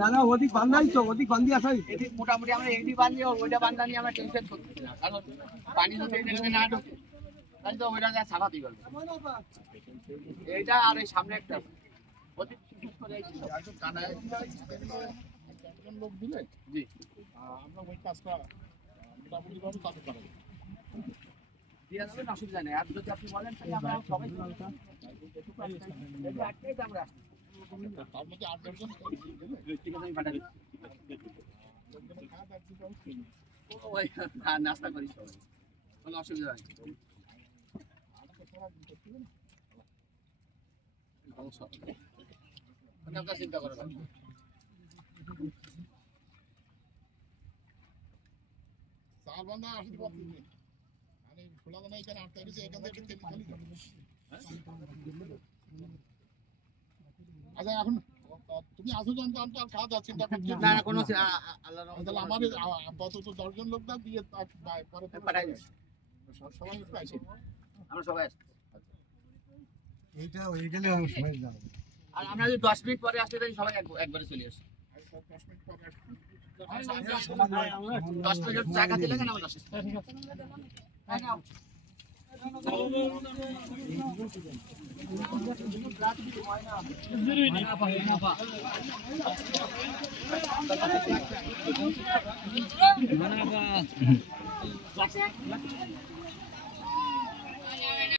না না ওদিক বান্ধাই তো, ওদিক বান্ধি আসাই এদিক মোটামুটি আমরা এদিক বান্ধি ওইটা বান্ধা নিয়ে আমরা টেনশন করতেছি না, কারণ পানি যদি এখানে না ঢোকে তাহলে তো ওইটা যা সাফা দিবে এইটা। আর এই সামনে একটা ওদিক করে একদম কানায় লোক দিলে জি আমরা ওই কাজটা মোটামুটি ভাবে চালু করা যায়। দিয়ে যাবেন, অসুবিধা নেই। আর যদি আপনি বলেন তাহলে আমরা সবাই আমরা তার মধ্যে 8-10 জন পাঠাবি নাস্তা করি সবাই, কোনো অসুবিধা নেই। আপনার চিন্তা করেন চার বান্ধা আসতে পারছি মানে খোলা দানা এখানে আটকে গেছে, এখান থেকে তেল খালি যাবে। আচ্ছা এখন তুমি আসো জানতো আমি তো আর খাওয়া যাচ্ছি না, কোনো আল্লাহ তাহলে আমার আপাতত 10 জন লোক না দিয়ে পরে পাঠাই দিচ্ছি, সবাই একটু আসে। আমরা সবাই আসছি। এইটা হয়ে গেলে সময় যাবে। আর আমরা যদি 10 মিনিট পরে আসতে তাই সবাই একবারে চলে আসি। 10 মিনিট পরে আসবে। 10 মিনিট জায়গা দিলে কেন আমরা আসছি।